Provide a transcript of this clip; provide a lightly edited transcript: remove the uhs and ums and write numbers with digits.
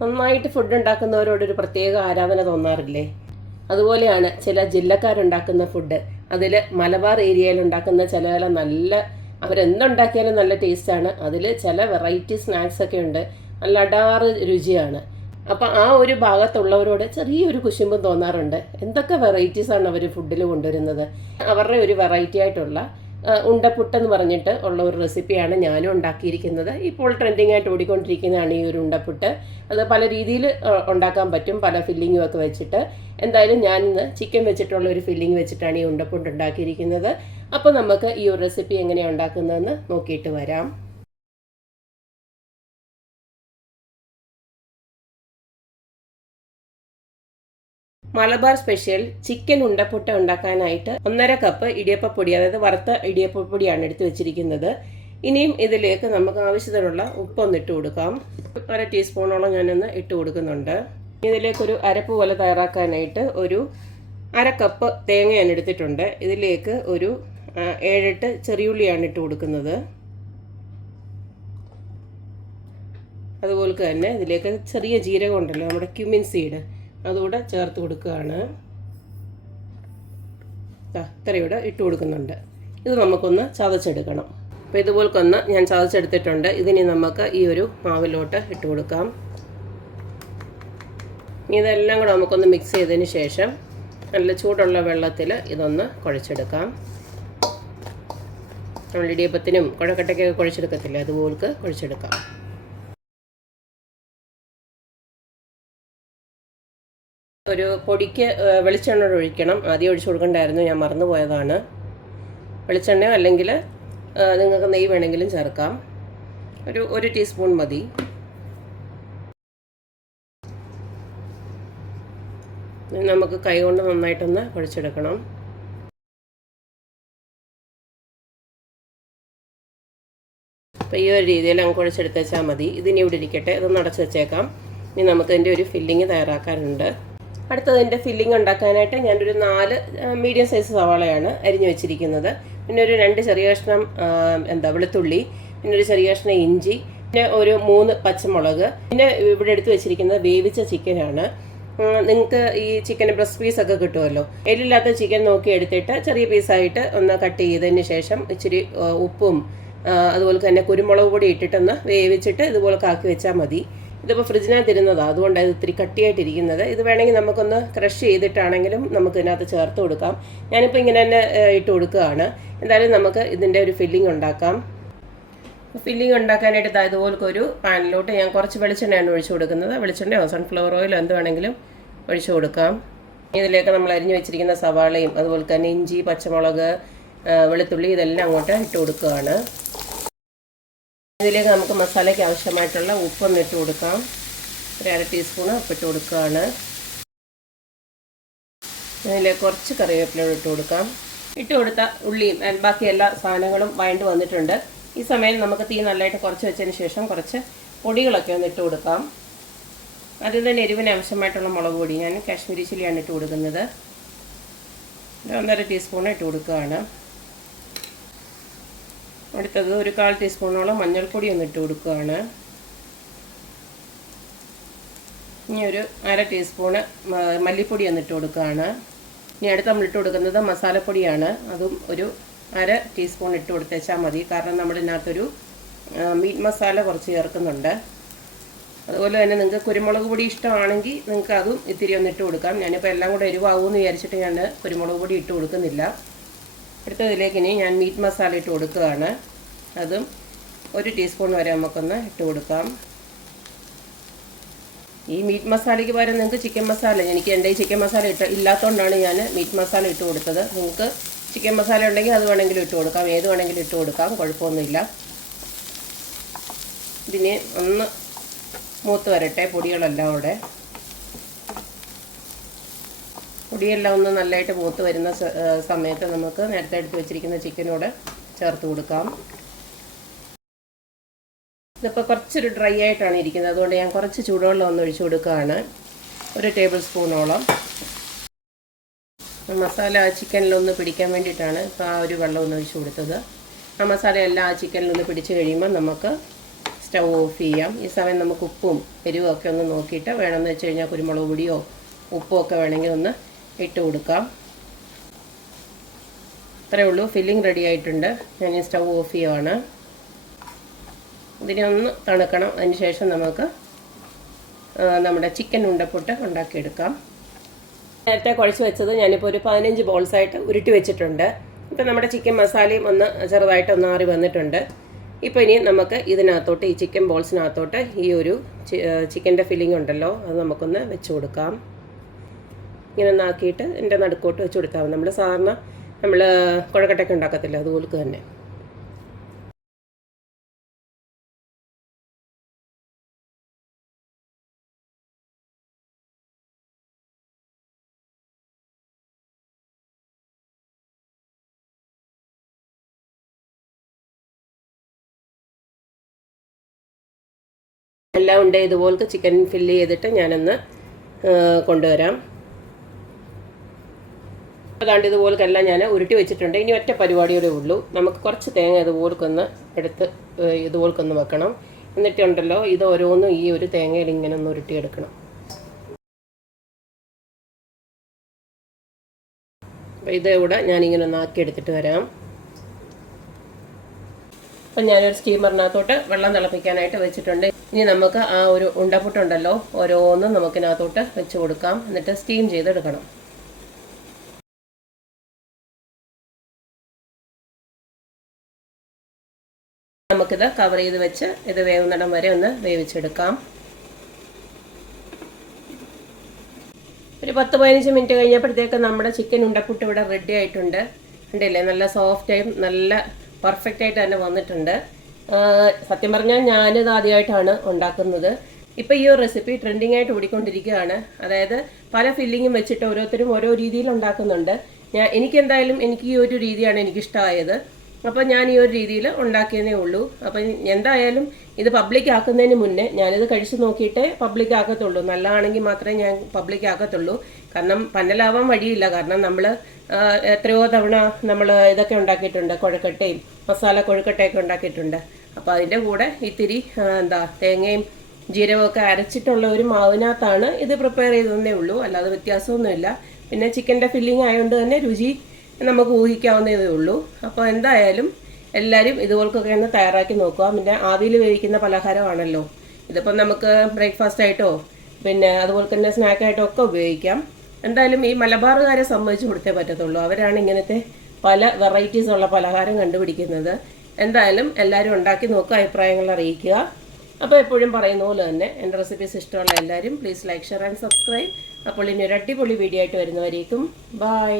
നന്നായിട്ട് ഫുഡ് ഉണ്ടാക്കുന്നവരോടൊരു പ്രത്യേക ആരാധന തോന്നാറില്ലേ? അതുപോലെയാണ് ചില ജില്ലക്കാരുണ്ടാക്കുന്ന ഫുഡ്. അതിൽ മലബാർ ഏരിയയിൽ ഉണ്ടാക്കുന്ന ചില നല്ല അവരെന്തുണ്ടാക്കിയാലും നല്ല ടേസ്റ്റാണ്. അതിൽ ചില വെറൈറ്റി സ്നാക്സൊക്കെ ഉണ്ട്, നല്ല അടാറ് രുചിയാണ്. അപ്പം ആ ഒരു ഭാഗത്തുള്ളവരോട് ചെറിയൊരു കുശുമ്പും തോന്നാറുണ്ട്. എന്തൊക്കെ വെറൈറ്റീസാണ് അവർ ഫുഡിൽ കൊണ്ടുവരുന്നത്. അവരുടെ ഒരു വെറൈറ്റി ആയിട്ടുള്ള ഉണ്ടപ്പുട്ടെന്ന് പറഞ്ഞിട്ട് ഉള്ള ഒരു റെസിപ്പിയാണ് ഞാനും ഉണ്ടാക്കിയിരിക്കുന്നത്. ഇപ്പോൾ ട്രെൻഡിങ് ആയിട്ട് ഓടിക്കൊണ്ടിരിക്കുന്നതാണ് ഈ ഒരു ഉണ്ടപ്പുട്ട്. അത് പല രീതിയിൽ ഉണ്ടാക്കാൻ പറ്റും, പല ഫില്ലിങ്ങും ഒക്കെ വെച്ചിട്ട്. എന്തായാലും ഞാനിന്ന് ചിക്കൻ വെച്ചിട്ടുള്ള ഒരു ഫില്ലിങ് വെച്ചിട്ടാണ് ഈ ഉണ്ടപ്പുട്ട് ഉണ്ടാക്കിയിരിക്കുന്നത്. അപ്പോൾ നമുക്ക് ഈ ഒരു റെസിപ്പി എങ്ങനെയാണ് ഉണ്ടാക്കുന്നതെന്ന് നോക്കിയിട്ട് വരാം. മലബാർ സ്പെഷ്യൽ ചിക്കൻ ഉണ്ടപ്പുട്ട് ഉണ്ടാക്കാനായിട്ട് 1.5 കപ്പ് ഇടിയപ്പപ്പൊടി, അതായത് വറുത്ത ഇടിയപ്പപ്പൊടിയാണ് എടുത്ത് വെച്ചിരിക്കുന്നത്. ഇനിയും ഇതിലേക്ക് നമുക്ക് ആവശ്യത്തിനുള്ള ഉപ്പൊന്നിട്ട് കൊടുക്കാം. 1 ടീസ്പൂണോളം ഞാനൊന്ന് ഇട്ട് കൊടുക്കുന്നുണ്ട്. ഇതിലേക്കൊരു അരപ്പ് പോലെ തയ്യാറാക്കാനായിട്ട് ഒരു 1/2 കപ്പ് തേങ്ങ ഞാൻ എടുത്തിട്ടുണ്ട്. ഇതിലേക്ക് ഒരു 7-8 ചെറിയുള്ളിയാണ് ഇട്ട് കൊടുക്കുന്നത്. അതുപോലെ തന്നെ ഇതിലേക്ക് ചെറിയ ജീരകം ഉണ്ടല്ലോ, നമ്മുടെ ക്യുമിൻ സീഡ്, അതുകൂടെ ചേർത്ത് കൊടുക്കുകയാണ്. ഇത്രയൂടെ ഇട്ട് കൊടുക്കുന്നുണ്ട്. ഇത് നമുക്കൊന്ന് ചതച്ചെടുക്കണം. അപ്പോൾ ഇതുപോലൊന്ന് ഞാൻ ചതച്ചെടുത്തിട്ടുണ്ട്. ഇതിനി നമുക്ക് ഈ ഒരു മാവിലോട്ട് ഇട്ട് കൊടുക്കാം. ഇതെല്ലാം കൂടെ നമുക്കൊന്ന് മിക്സ് ചെയ്തതിന് ശേഷം നല്ല ചൂടുള്ള വെള്ളത്തിൽ ഇതൊന്ന് കുഴച്ചെടുക്കാം. നമ്മൾ ഇടിയപ്പത്തിനും കുഴക്കട്ടയ്ക്കൊക്കെ കുഴച്ചെടുക്കത്തില്ല, അതുപോലെ കുഴച്ചെടുക്കാം. ഒരു പൊടിക്ക് വെളിച്ചെണ്ണ ഒഴിക്കണം. ആദ്യം ഒഴിച്ചു കൊടുക്കണ്ടായിരുന്നു, ഞാൻ മറന്നുപോയതാണ്. വെളിച്ചെണ്ണയോ അല്ലെങ്കിൽ നിങ്ങൾക്ക് നെയ്യ് വേണമെങ്കിലും ചേർക്കാം. ഒരു ടീസ്പൂൺ മതി. നമുക്ക് കൈ കൊണ്ട് നന്നായിട്ടൊന്ന് കുഴച്ചെടുക്കണം. അപ്പോൾ ഈ ഒരു രീതിയിൽ അങ്ങ് കുഴച്ചെടുത്ത് വെച്ചാൽ മതി. ഇതിനി ഇവിടെ ഇരിക്കട്ടെ, ഇതൊന്ന് അടച്ച് വെച്ചേക്കാം. ഇനി നമുക്ക് ഇതിൻ്റെ ഒരു ഫില്ലിങ് തയ്യാറാക്കാനുണ്ട്. അടുത്തതിൻ്റെ ഫില്ലിംഗ് ഉണ്ടാക്കാനായിട്ട് ഞാനൊരു 4 മീഡിയം സൈസ് സവാളയാണ് അരിഞ്ഞു വെച്ചിരിക്കുന്നത്. പിന്നെ ഒരു 2 ചെറിയ കഷ്ണം വെളുത്തുള്ളി, പിന്നെ ഒരു ചെറിയ കഷ്ണം ഇഞ്ചി, പിന്നെ ഒരു 3 പച്ചമുളക്. പിന്നെ ഇവിടെ എടുത്ത് വെച്ചിരിക്കുന്നത് വേവിച്ച ചിക്കനാണ്. നിങ്ങൾക്ക് ഈ ചിക്കൻ ബ്രസ്റ്റ് പീസൊക്കെ കിട്ടുമല്ലോ. എല്ലില്ലാത്ത ചിക്കൻ നോക്കി എടുത്തിട്ട് ചെറിയ പീസായിട്ട് ഒന്ന് കട്ട് ചെയ്തതിന് ശേഷം ഇച്ചിരി ഉപ്പും അതുപോലെ തന്നെ കുരുമുളക് പൊടി ഇട്ടിട്ടൊന്ന് വേവിച്ചിട്ട് ഇതുപോലെ ആക്കി വെച്ചാൽ മതി. ഇതിപ്പോൾ ഫ്രിഡ്ജിനകത്ത് ഇരുന്നതാണ്, അതുകൊണ്ടാണ് ഇത് ഇത്തിരി കട്ടിയായിട്ടിരിക്കുന്നത്. ഇത് വേണമെങ്കിൽ നമുക്കൊന്ന് ക്രഷ് ചെയ്തിട്ടാണെങ്കിലും നമുക്ക് ഇതിനകത്ത് ചേർത്ത് കൊടുക്കാം. ഞാനിപ്പോൾ ഇങ്ങനെ തന്നെ ഇട്ട് കൊടുക്കുകയാണ്. എന്തായാലും നമുക്ക് ഇതിൻ്റെ ഒരു ഫില്ലിംഗ് ഉണ്ടാക്കാം. ഫില്ലിംഗ് ഉണ്ടാക്കാനായിട്ട് ഇതുപോലൊക്കെ ഒരു പാനിലോട്ട് ഞാൻ കുറച്ച് വെളിച്ചെണ്ണയാണ് ഒഴിച്ചു കൊടുക്കുന്നത്. വെളിച്ചെണ്ണയോ സൺഫ്ലവർ ഓയിലോ എന്ത് വേണമെങ്കിലും ഒഴിച്ചു കൊടുക്കാം. ഇതിലേക്ക് നമ്മൾ അരിഞ്ഞു വെച്ചിരിക്കുന്ന സവാളയും അതുപോലെ തന്നെ ഇഞ്ചി, പച്ചമുളക്, വെളുത്തുള്ളി ഇതെല്ലാം അങ്ങോട്ട് ഇട്ട് കൊടുക്കുകയാണ്. ഇതിലേക്ക് നമുക്ക് മസാലയ്ക്ക് ആവശ്യമായിട്ടുള്ള ഉപ്പൊന്ന് ഇട്ട് കൊടുക്കാം. ഒരു 1/2 ടീസ്പൂൺ ഉപ്പിട്ട് കൊടുക്കുകയാണ്. ഇതിലേക്ക് കുറച്ച് കറിവേപ്പില ഇട്ട് കൊടുക്കാം. ഇട്ട് കൊടുത്ത ഉള്ളിയും ബാക്കി എല്ലാ സാധനങ്ങളും വഴണ്ട് വന്നിട്ടുണ്ട്. ഈ സമയം നമുക്ക് തീ നല്ലതായിട്ട് കുറച്ച് വെച്ചതിന് ശേഷം കുറച്ച് പൊടികളൊക്കെ ഒന്ന് ഇട്ട് കൊടുക്കാം. അതിൽ തന്നെ എരിവിന് ആവശ്യമായിട്ടുള്ള മുളക് പൊടി, ഞാൻ കാശ്മീരി ചില്ലിയാണ് ഇട്ട് കൊടുക്കുന്നത്. 1.5 ടീസ്പൂൺ ഇട്ട് കൊടുക്കുകയാണ്. അടുത്തത് ഒരു 1/4 ടീസ്പൂണോളം മഞ്ഞൾപ്പൊടി ഒന്ന് ഇട്ട് കൊടുക്കുകയാണ്. ഇനി ഒരു 1/2 ടീസ്പൂണ് മല്ലിപ്പൊടി ഒന്ന് ഇട്ട് കൊടുക്കുകയാണ്. ഇനി അടുത്ത് നമ്മൾ ഇട്ട് കൊടുക്കുന്നത് മസാലപ്പൊടിയാണ്. അതും ഒരു 1/2 ടീസ്പൂൺ ഇട്ട് കൊടുത്തേച്ചാൽ മതി. കാരണം നമ്മൾ ഇതിനകത്തൊരു മീറ്റ് മസാല കുറച്ച് ചേർക്കുന്നുണ്ട്. അതുപോലെ തന്നെ നിങ്ങൾക്ക് കുരുമുളക് പൊടി ഇഷ്ടമാണെങ്കിൽ നിങ്ങൾക്ക് അതും ഇത്തിരി ഒന്ന് ഇട്ട് കൊടുക്കാം. ഞാനിപ്പോൾ എല്ലാം കൂടെ എരിവാകുമെന്ന് വിചാരിച്ചിട്ട് ഞാൻ കുരുമുളക് പൊടി ഇട്ട് കൊടുക്കുന്നില്ല. അടുത്തതിലേക്ക് ഇനി ഞാൻ മീറ്റ് മസാല ഇട്ട് കൊടുക്കുകയാണ്. അതും 1 ടീസ്പൂൺ വരെ നമുക്കൊന്ന് ഇട്ട് കൊടുക്കാം. ഈ മീറ്റ് മസാലയ്ക്ക് പകരം നിങ്ങൾക്ക് ചിക്കൻ മസാല, എൻ്റെ ഈ ചിക്കൻ മസാല ഇല്ലാത്തതുകൊണ്ടാണ് ഞാൻ മീറ്റ് മസാല ഇട്ട് കൊടുത്തത്. നിങ്ങൾക്ക് ചിക്കൻ മസാല ഉണ്ടെങ്കിൽ അത് വേണമെങ്കിലും ഇട്ട് കൊടുക്കാം, ഏത് വേണമെങ്കിലും ഇട്ട് കൊടുക്കാം, കുഴപ്പമൊന്നുമില്ല. ഇതിന് ഒന്ന് മൂത്ത് വരട്ടെ പൊടികളെല്ലാം കൂടെ. പൊടിയെല്ലാം ഒന്ന് നല്ലതായിട്ട് മൂത്ത് വരുന്ന സമയത്ത് നമുക്ക് നേരത്തെ എടുത്ത് വെച്ചിരിക്കുന്ന ചിക്കനോട് ചേർത്ത് കൊടുക്കാം. ഇതിപ്പോൾ കുറച്ചൊരു ഡ്രൈ ആയിട്ടാണ് ഇരിക്കുന്നത്, അതുകൊണ്ട് ഞാൻ കുറച്ച് ചൂടുവെള്ളം ഒന്ന് ഒഴിച്ചു കൊടുക്കുകയാണ്. 1 ടേബിൾ സ്പൂണോളം. മസാല ചിക്കനിലൊന്ന് പിടിക്കാൻ വേണ്ടിയിട്ടാണ് ഇപ്പോൾ ആ ഒരു വെള്ളം ഒന്ന് ഒഴിച്ചു കൊടുത്തത്. ആ മസാല എല്ലാം ആ ചിക്കനിലൊന്ന് പിടിച്ച് കഴിയുമ്പോൾ നമുക്ക് സ്റ്റൗ ഓഫ് ചെയ്യാം. ഈ സമയം നമുക്ക് ഉപ്പും എരിവും ഒക്കെ ഒന്ന് നോക്കിയിട്ട് വേണമെന്ന് വെച്ച് കഴിഞ്ഞാൽ കുരുമുളക് പൊടിയോ ഉപ്പോ ഒക്കെ വേണമെങ്കിൽ ഒന്ന് ഇട്ട് കൊടുക്കാം. അത്രയേ ഉള്ളൂ. ഫില്ലിംഗ് റെഡി ആയിട്ടുണ്ട്. ഞാൻ ഈ സ്റ്റൗ ഓഫ് ചെയ്യുവാണ്. ഇതിനെ ഒന്ന് തണുക്കണം. അതിന് ശേഷം നമുക്ക് നമ്മുടെ ചിക്കൻ ഉണ്ടപ്പുട്ട് ഉണ്ടാക്കിയെടുക്കാം. നേരത്തെ കുഴച്ച് വെച്ചത് ഞാനിപ്പോൾ ഒരു 15 ബോൾസായിട്ട് ഉരുട്ടി വെച്ചിട്ടുണ്ട്. ഇപ്പോൾ നമ്മുടെ ചിക്കൻ മസാലയും ഒന്ന് ചെറുതായിട്ടൊന്ന് ആറി വന്നിട്ടുണ്ട്. ഇപ്പോൾ ഇനി നമുക്ക് ഇതിനകത്തോട്ട്, ഈ ചിക്കൻ ബോൾസിനകത്തോട്ട് ഈ ഒരു ചിക്കൻ്റെ ഫില്ലിംഗ് ഉണ്ടല്ലോ അത് നമുക്കൊന്ന് വെച്ച് കൊടുക്കാം. ഇങ്ങനെ ഒന്നാക്കിയിട്ട് എൻ്റെ നടുക്കോട്ട് വെച്ച് കൊടുത്താൽ മതി. നമ്മൾ സാധാരണ നമ്മൾ കുഴക്കട്ടയൊക്കെ ഉണ്ടാക്കത്തില്ല, അതുപോലെ തന്നെ. എല്ലാം ഉണ്ട്. ഇതുപോലത്തെ ചിക്കൻ ഫില്ല് ചെയ്തിട്ട് ഞാനൊന്ന് കൊണ്ടുവരാം. അതാണ്ട് ഇതുപോലെക്കെല്ലാം ഞാൻ ഉരുട്ടി വെച്ചിട്ടുണ്ട്. ഇനി ഒറ്റ പരിപാടിയോടെ ഉള്ളൂ. നമുക്ക് കുറച്ച് തേങ്ങ ഇതുപോലൊന്ന് എടുത്ത് ഇതുപോലൊന്ന് വെക്കണം. എന്നിട്ടുണ്ടല്ലോ ഇത് ഓരോന്നും ഈ ഒരു തേങ്ങയിൽ ഇങ്ങനെ ഒന്ന് ഉരുട്ടിയെടുക്കണം. അപ്പോൾ ഇതിവിടെ ഞാനിങ്ങനെ ഒന്ന് ആക്കി എടുത്തിട്ട് വരാം. അപ്പം ഞാനൊരു സ്റ്റീമറിനകത്തോട്ട് വെള്ളം തിളപ്പിക്കാനായിട്ട് വെച്ചിട്ടുണ്ട്. ഇനി നമുക്ക് ആ ഒരു ഉണ്ടപ്പുട്ടുണ്ടല്ലോ ഓരോന്നും നമുക്കിനകത്തോട്ട് വെച്ച് കൊടുക്കാം. എന്നിട്ട് സ്റ്റീം ചെയ്തെടുക്കണം. നമുക്കിത് കവർ ചെയ്ത് വെച്ച് ഇത് വേവുന്നിടം വരെ ഒന്ന് വേവിച്ചെടുക്കാം. ഒരു 10-15 മിനിറ്റ് കഴിഞ്ഞപ്പോഴത്തേക്ക് നമ്മുടെ ചിക്കൻ ഉണ്ടപ്പുട്ട് ഇവിടെ റെഡി ആയിട്ടുണ്ട്. കണ്ടില്ലേ, നല്ല സോഫ്റ്റായും നല്ല പെർഫെക്റ്റായിട്ട് തന്നെ വന്നിട്ടുണ്ട്. സത്യം പറഞ്ഞാൽ ഞാനിത് ആദ്യമായിട്ടാണ് ഉണ്ടാക്കുന്നത്. ഇപ്പോൾ ഈ ഒരു റെസിപ്പി ട്രെൻഡിങ് ആയിട്ട് ഓടിക്കൊണ്ടിരിക്കുകയാണ്. അതായത് പല ഫില്ലിങ്ങും വെച്ചിട്ട് ഓരോരുത്തരും ഓരോ രീതിയിൽ ഉണ്ടാക്കുന്നുണ്ട്. എനിക്കെന്തായാലും എനിക്ക് ഈ ഒരു രീതിയാണ് എനിക്കിഷ്ടമായത്. അപ്പോൾ ഞാൻ ഈ ഒരു രീതിയിൽ ഉണ്ടാക്കിയതേ ഉള്ളൂ. അപ്പം എന്തായാലും ഇത് പബ്ലിക് ആക്കുന്നതിന് മുന്നേ ഞാനിത് കഴിച്ച് നോക്കിയിട്ടേ പബ്ലിക് ആക്കത്തുള്ളൂ. നല്ലതാണെങ്കിൽ മാത്രമേ ഞാൻ പബ്ലിക് ആക്കത്തുള്ളൂ. കാരണം പന്നലാവാൻ വഴിയില്ല. കാരണം നമ്മൾ എത്രയോ തവണ നമ്മൾ ഇതൊക്കെ ഉണ്ടാക്കിയിട്ടുണ്ട്, കൊഴുക്കട്ടയും മസാല കൊഴുക്കട്ടയൊക്കെ ഉണ്ടാക്കിയിട്ടുണ്ട്. അപ്പോൾ അതിൻ്റെ കൂടെ ഇത്തിരി തേങ്ങയും ജീരകമൊക്കെ അരച്ചിട്ടുള്ള ഒരു മാവിനകത്താണ് ഇത് പ്രിപ്പയർ ചെയ്തതേ ഉള്ളൂ. അല്ലാതെ വ്യത്യാസമൊന്നുമില്ല. പിന്നെ ചിക്കൻ്റെ ഫില്ലിംഗ് ആയതുകൊണ്ട് തന്നെ രുചി നമുക്ക് ഊഹിക്കാവുന്നതേ ഉള്ളൂ. അപ്പോൾ എന്തായാലും എല്ലാവരും ഇതുപോലൊക്കെ ഒന്ന് തയ്യാറാക്കി നോക്കുക. പിന്നെ ആവിയിൽ വേവിക്കുന്ന പലഹാരമാണല്ലോ ഇതിപ്പം നമുക്ക് ബ്രേക്ക്ഫാസ്റ്റ് ആയിട്ടോ പിന്നെ അതുപോലെ തന്നെ സ്നാക്കായിട്ടോ ഒക്കെ ഉപയോഗിക്കാം. എന്തായാലും ഈ മലബാറുകാരെ സമ്മതിച്ചു കൊടുത്തേ പറ്റത്തുള്ളൂ. അവരാണ് ഇങ്ങനത്തെ പല വെറൈറ്റീസ് ഉള്ള പലഹാരം കണ്ടുപിടിക്കുന്നത്. എന്തായാലും എല്ലാവരും ഉണ്ടാക്കി നോക്കുക, അഭിപ്രായങ്ങൾ അറിയിക്കുക. അപ്പോൾ എപ്പോഴും പറയുന്ന പോലെ തന്നെ എൻ്റെ റെസിപ്പീസ് ഇഷ്ടമുള്ള എല്ലാവരും please like, share and subscribe. അപ്പോൾ ഇനി ഒരു അടിപൊളി വീഡിയോ ആയിട്ട് വരുന്നവരേക്കും ബൈ.